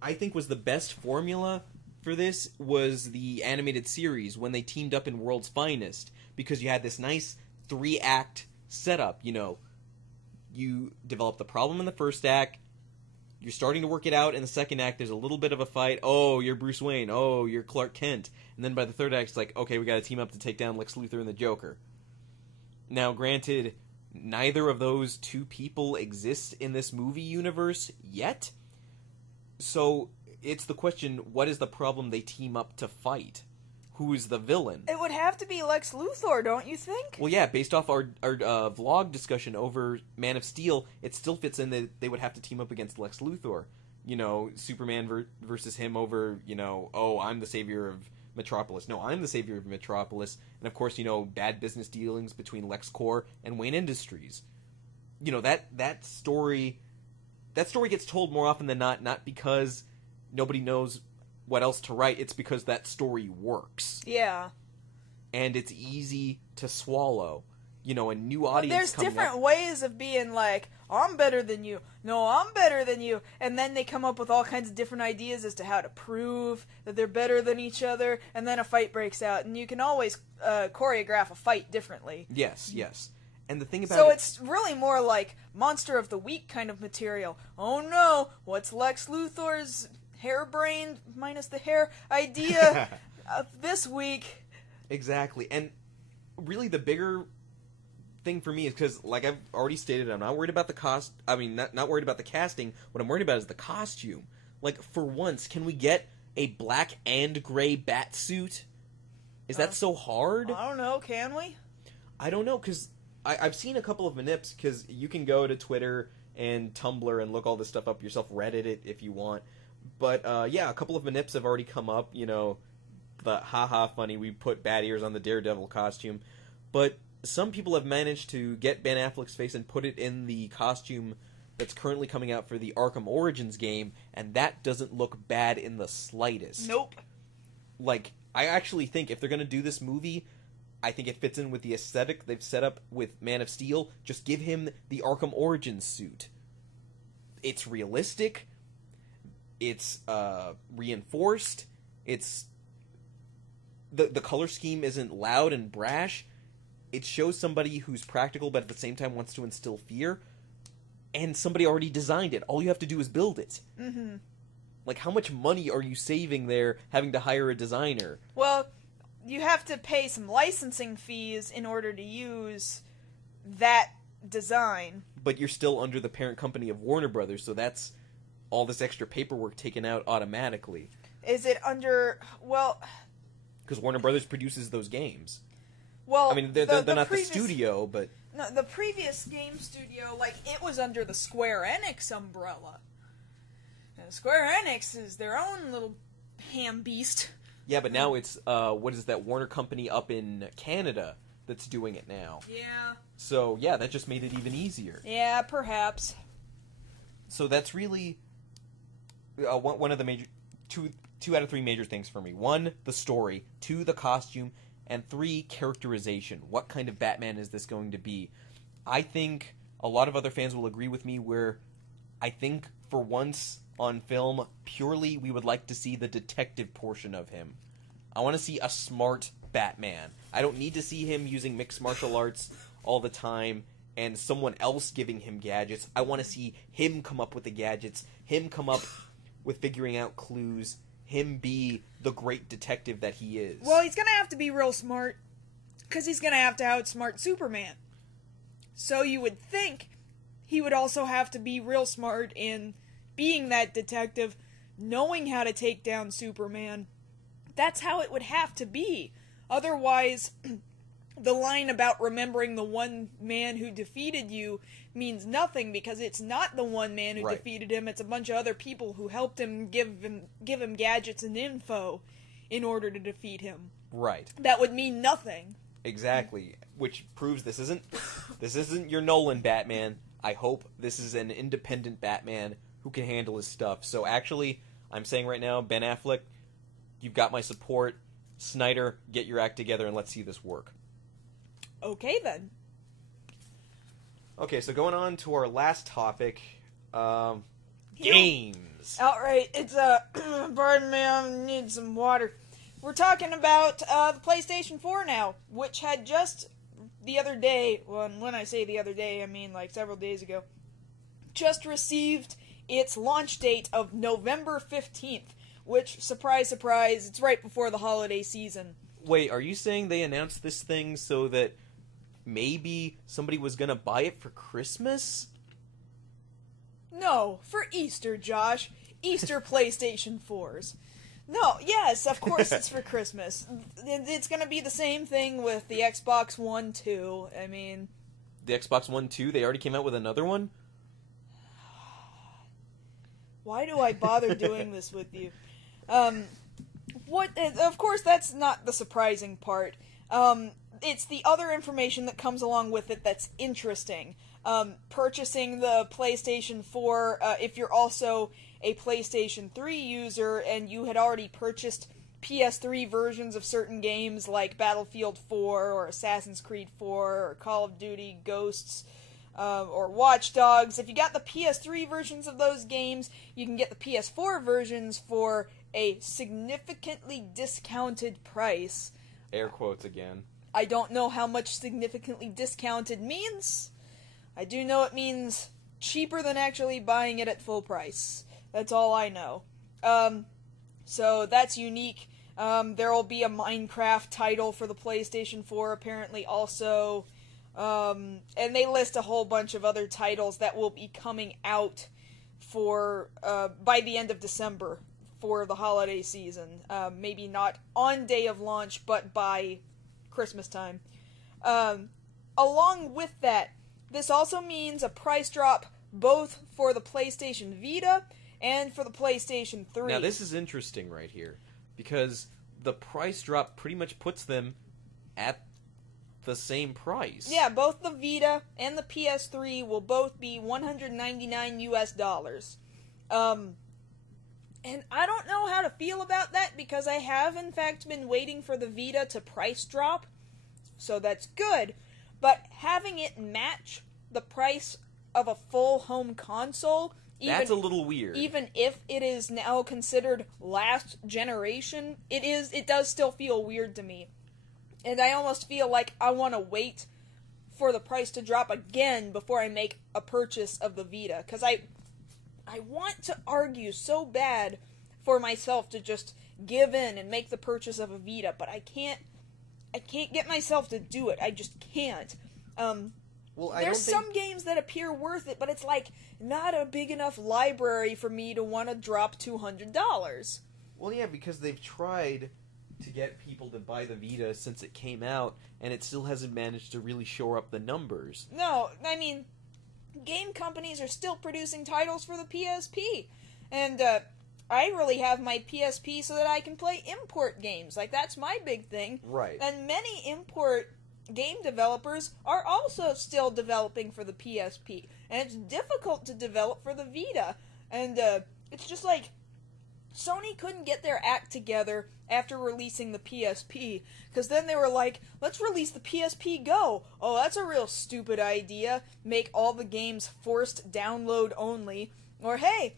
I think was the best formula for this was the animated series when they teamed up in World's Finest, because you had this nice 3-act setup. You develop the problem in the first act, You're starting to work it out in the second act. There's a little bit of a fight. Oh, you're Bruce Wayne. Oh, you're Clark Kent. And then by the third act, it's like, okay, we got to team up to take down Lex Luthor and the Joker. Now, granted, neither of those two people exist in this movie universe yet. So it's the question, what is the problem they team up to fight? Who is the villain? It would have to be Lex Luthor, don't you think? Well, yeah, based off our vlog discussion over Man of Steel, it still fits in that they would have to team up against Lex Luthor. You know, Superman versus him over, you know, oh, I'm the savior of Metropolis. No, I'm the savior of Metropolis. And of course, you know, bad business dealings between LexCorp and Wayne Industries. You know, that story gets told more often than not because nobody knows what else to write. It's because that story works. Yeah. And it's easy to swallow. You know, a new audience There's different ways of being like, I'm better than you. No, I'm better than you. And then they come up with all kinds of different ideas as to how to prove that they're better than each other. And then a fight breaks out. And you can always choreograph a fight differently. Yes, yes. And the thing about So it's really more like Monster of the Week kind of material. Oh no, what's Lex Luthor's harebrained, minus the hair, idea this week? Exactly. And really the bigger thing for me is because, like I've already stated, I'm not worried about the not worried about the casting. What I'm worried about is the costume. Like, for once, can we get a black and gray bat suit? Is that so hard? I don't know, can we? I don't know, because I've seen a couple of manips, because you can go to Twitter and Tumblr and look all this stuff up yourself, Reddit it if you want. But, yeah, a couple of manips have already come up, you know, the haha funny, we put bat ears on the Daredevil costume. But some people have managed to get Ben Affleck's face and put it in the costume that's currently coming out for the Arkham Origins game, and that doesn't look bad in the slightest. Nope. Like, I actually think if they're going to do this movie, I think it fits in with the aesthetic they've set up with Man of Steel. Just give him the Arkham Origins suit. It's realistic. It's reinforced. It's the color scheme isn't loud and brash. It shows somebody who's practical but at the same time wants to instill fear. And somebody already designed it. All you have to do is build it. Mm-hmm. Like, how much money are you saving there having to hire a designer? Well, you have to pay some licensing fees in order to use that design. But you're still under the parent company of Warner Brothers, so that's all this extra paperwork taken out automatically. Is it under... Well... Because Warner Brothers produces those games. Well, I mean, they're not the studio, but... No, the previous game studio, like, it was under the Square Enix umbrella. And Square Enix is their own little ham beast. Yeah, but now it's, what is that, Warner Company up in Canada that's doing it now. Yeah. So, yeah, that just made it even easier. Yeah, perhaps. So that's really one of the major... Two out of three major things for me. 1, the story. 2, the costume. And 3, characterization. What kind of Batman is this going to be? I think a lot of other fans will agree with me where I think for once on film, purely we would like to see the detective portion of him. I want to see a smart Batman. I don't need to see him using mixed martial arts all the time and someone else giving him gadgets. I want to see him come up with the gadgets, him come up with figuring out clues, him be the great detective that he is. Well, he's going to have to be real smart, because he's going to have to outsmart Superman. So you would think he would also have to be real smart in being that detective, knowing how to take down Superman. That's how it would have to be. Otherwise, the line about remembering the one man who defeated you means nothing, because it's not the one man who defeated him, it's a bunch of other people who helped him give him gadgets and info in order to defeat him. Right. That would mean nothing. Exactly. Which proves this isn't your Nolan Batman. I hope this is an independent Batman who can handle his stuff. So actually, I'm saying right now, Ben Affleck, you've got my support. Snyder, get your act together and let's see this work. Okay, then. Okay, so going on to our last topic, games. Alright, it's, pardon me, I need some water. We're talking about, the PlayStation 4 now, which had just the other day, well, and when I say the other day, I mean, like, several days ago, just received its launch date of November 15th, which, surprise, surprise, it's right before the holiday season. Wait, are you saying they announced this thing so that maybe somebody was gonna buy it for Christmas? No, for Easter, Josh. Easter PlayStation 4s. No, yes, of course it's for Christmas. It's gonna be the same thing with the Xbox One too. I mean... The Xbox One 2, they already came out with another one? Why do I bother doing this with you? Of course, that's not the surprising part. It's the other information that comes along with it that's interesting. Purchasing the PlayStation 4, if you're also a PlayStation 3 user and you had already purchased PS3 versions of certain games like Battlefield 4 or Assassin's Creed 4 or Call of Duty Ghosts or Watch Dogs, if you got the PS3 versions of those games, you can get the PS4 versions for a significantly discounted price. Air quotes again. I don't know how much significantly discounted means. I do know it means cheaper than actually buying it at full price. That's all I know. So that's unique. There will be a Minecraft title for the PlayStation 4 apparently also. And they list a whole bunch of other titles that will be coming out for by the end of December for the holiday season. Maybe not on day of launch, but by Christmas time. Along with that, this also means a price drop both for the PlayStation Vita and for the PlayStation 3. Now this is interesting right here, because the price drop pretty much puts them at the same price. Yeah, both the Vita and the PS3 will both be $199 US. And I don't know how to feel about that, because I have in fact been waiting for the Vita to price drop, so that's good. But having it match the price of a full home console, that's a little weird. Even if it is now considered last generation, it does still feel weird to me. And I almost feel like I want to wait for the price to drop again before I make a purchase of the Vita. Because I want to argue so bad for myself to just give in and make the purchase of a Vita, but I can't get myself to do it. I just can't. There's some games that appear worth it, but it's like not a big enough library for me to want to drop $200. Well, yeah, because they've tried to get people to buy the Vita since it came out, and it still hasn't managed to really shore up the numbers. No, I mean, game companies are still producing titles for the PSP, and I really have my PSP so that I can play import games. Like, that's my big thing. Right. And many import game developers are also still developing for the PSP, and it's difficult to develop for the Vita. And it's just like Sony couldn't get their act together after releasing the PSP, because then they were like, let's release the PSP Go. Oh, that's a real stupid idea. Make all the games forced download only. Or hey,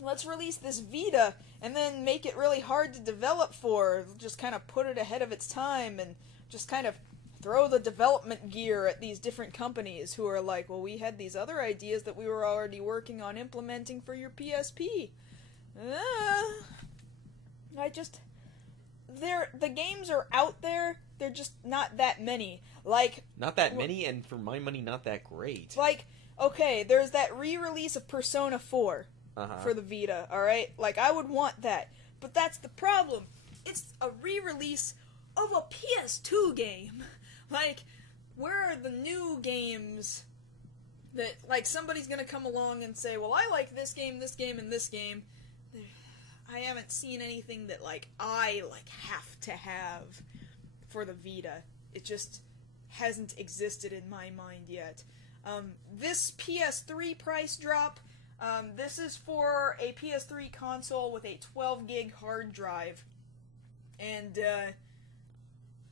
let's release this Vita and then make it really hard to develop for. Just kind of put it ahead of its time and just kind of throw the development gear at these different companies who are like, well, we had these other ideas that we were already working on implementing for your PSP. The games are out there, they're just not that many. Like, not that many, and for my money, not that great. Like, okay, there's that re-release of Persona 4 for the Vita, alright? Like, I would want that. But that's the problem. It's a re-release of a PS2 game. Like, where are the new games that, like, somebody's gonna come along and say, well, I like this game, and this game. I haven't seen anything that, like, I, like, have to have for the Vita. It just hasn't existed in my mind yet. This PS3 price drop, this is for a PS3 console with a 12 gig hard drive. And,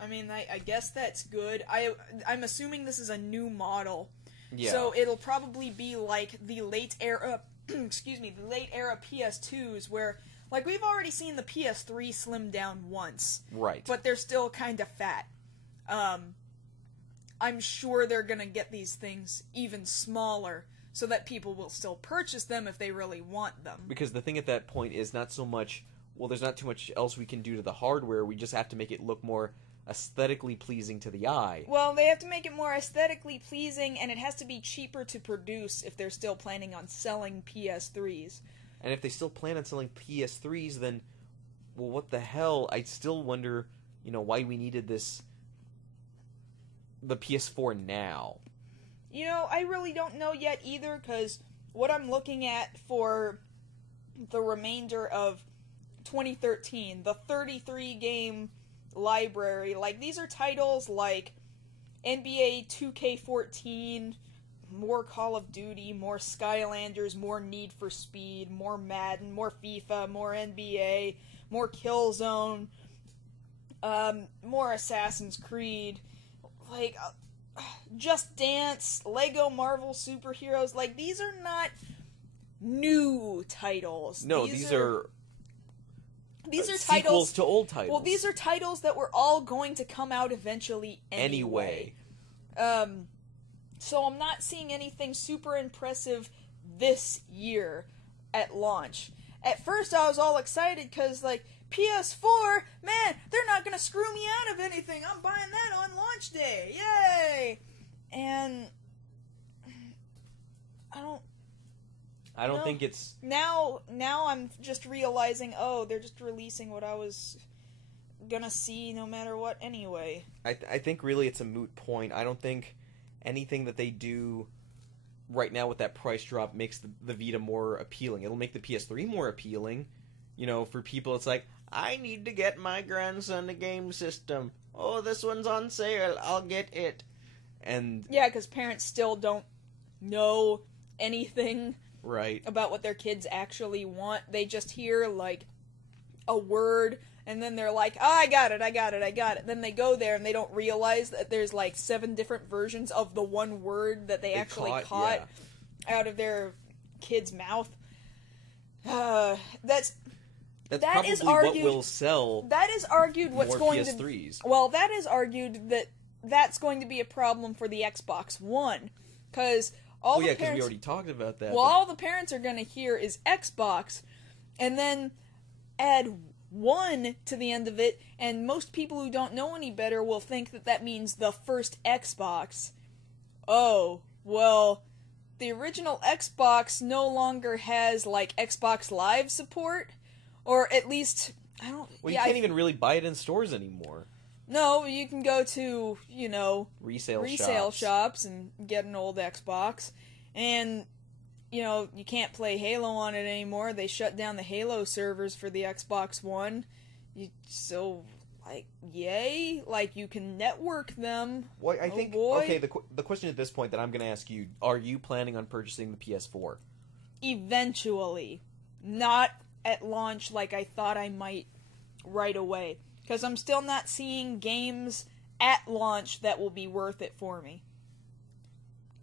I mean, I guess that's good. I'm assuming this is a new model. Yeah. So it'll probably be like the late era, the late era PS2s where, like, we've already seen the PS3 slim down once. Right. But they're still kind of fat. I'm sure they're gonna get these things even smaller so that people will still purchase them if they really want them. Because the thing at that point is not so much, well, there's not too much else we can do to the hardware, we just have to make it look more aesthetically pleasing to the eye. Well, they have to make it more aesthetically pleasing, and it has to be cheaper to produce if they're still planning on selling PS3s. And if they still plan on selling PS3s, then, well, what the hell? I still wonder, why we needed the PS4 now. I really don't know yet either, because what I'm looking at for the remainder of 2013, the 33-game library, these are titles like NBA 2K14, more Call of Duty, more Skylanders, more Need for Speed, more Madden, more FIFA, more NBA, more Killzone, more Assassin's Creed, Just Dance, Lego Marvel Superheroes. These are not new titles. No, these are titles sequels to old titles. Well, these are titles that were all going to come out eventually anyway. So I'm not seeing anything super impressive this year at launch. At first I was all excited because, PS4, man, they're not going to screw me out of anything. I'm buying that on launch day. Yay! And I don't think it's... Now I'm just realizing, they're just releasing what I was gonna see no matter what anyway. I think really it's a moot point. I don't think anything that they do right now with that price drop makes the Vita more appealing. It'll make the PS3 more appealing. For people it's like, I need to get my grandson a game system. Oh, this one's on sale. I'll get it. And yeah, because parents still don't know anything right about what their kids actually want. They just hear a word and then they're like, oh, I got it. Then they go there and they don't realize that there's 7 different versions of the one word that they actually caught out of their kid's mouth. That's probably is argued, what will sell. That is argued what's more going PS3s. to. Well, that is argued that's going to be a problem for the Xbox One, because because we already talked about that. Well, all the parents are going to hear is Xbox, and then add 1 to the end of it, and most people who don't know any better will think that means the first Xbox. Oh, well, the original Xbox no longer has Xbox Live support. Or at least, I don't... Well, you can't even really buy it in stores anymore. No, you can go to, resale shops and get an old Xbox. And, you can't play Halo on it anymore. They shut down the Halo servers for the Xbox One. Yay? You can network them. Well, I think... Boy. Okay, the question at this point that I'm going to ask you, are you planning on purchasing the PS4? Eventually. Not at launch like I thought I might right away. Because I'm still not seeing games at launch that will be worth it for me.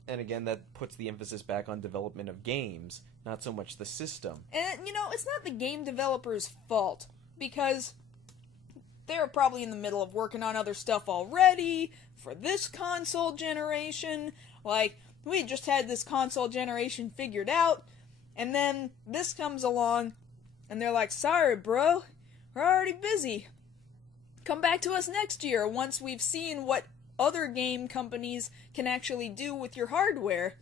And again, that puts the emphasis back on development of games, not so much the system. And, it's not the game developer's fault. Because they're probably in the middle of working on other stuff already for this console generation. We just had this console generation figured out. And then this comes along. And they're like, sorry, bro, we're already busy. Come back to us next year once we've seen what other game companies can actually do with your hardware.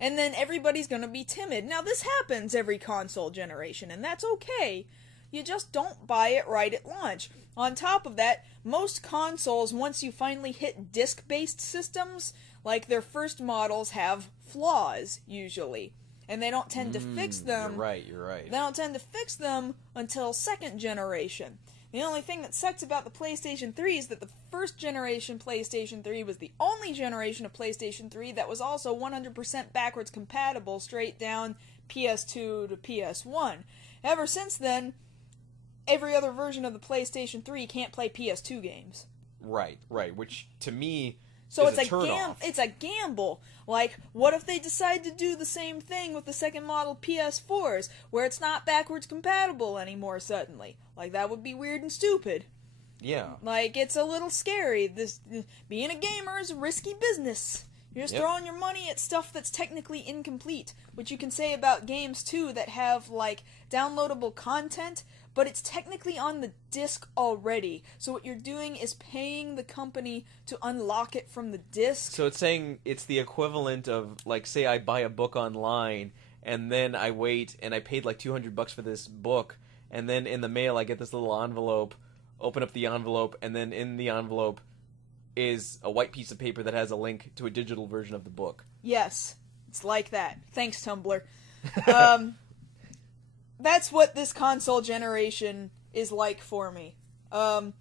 And then everybody's gonna be timid. Now, this happens every console generation, and that's okay. You just don't buy it right at launch. On top of that, most consoles, once you finally hit disc-based systems, their first models have flaws, usually. And they don't tend to fix them. You're right. They don't tend to fix them until second generation. The only thing that sucks about the PlayStation 3 is that the first generation PlayStation 3 was the only generation of PlayStation 3 that was also 100% backwards compatible straight down PS2 to PS1. Ever since then, every other version of the PlayStation 3 can't play PS2 games. Right, which to me... So it's a gamble. What if they decide to do the same thing with the second model PS4s, where it's not backwards compatible anymore suddenly? That would be weird and stupid. Yeah. It's a little scary. Being a gamer is a risky business. You're just throwing your money at stuff that's technically incomplete, which you can say about games, too, that have, like, downloadable content, but it's technically on the disc already. So what you're doing is paying the company to unlock it from the disc. So it's saying it's the equivalent of, like, say I buy a book online, and then I wait, and I paid like $200 for this book, and then in the mail I get this little envelope, open up the envelope, and then in the envelope is a white piece of paper that has a link to a digital version of the book. Yes, it's like that. Thanks, Tumblr. That's what this console generation is like for me. That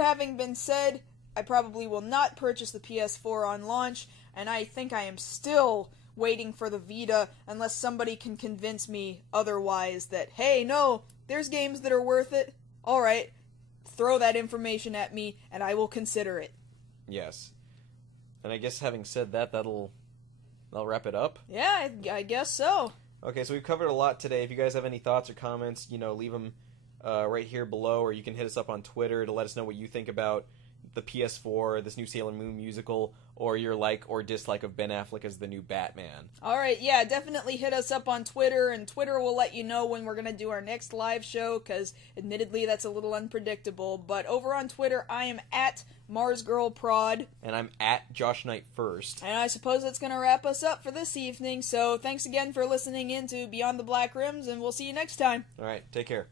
having been said, I probably will not purchase the PS4 on launch, and I think I am still waiting for the Vita unless somebody can convince me otherwise that, hey, no, there's games that are worth it. Alright, throw that information at me, and I will consider it. Yes. And I guess having said that, that'll wrap it up. Yeah, I guess so. Okay, so we've covered a lot today. If you guys have any thoughts or comments, leave them right here below, or you can hit us up on Twitter to let us know what you think about the PS4, this new Sailor Moon musical, or your like or dislike of Ben Affleck as the new Batman. Alright, yeah, definitely hit us up on Twitter, and Twitter will let you know when we're going to do our next live show, because admittedly that's a little unpredictable, but over on Twitter I am at MarsGirlProd. And I'm at Josh Knight First. And I suppose that's going to wrap us up for this evening, so thanks again for listening in to Beyond the Black Rims, and we'll see you next time. Alright, take care.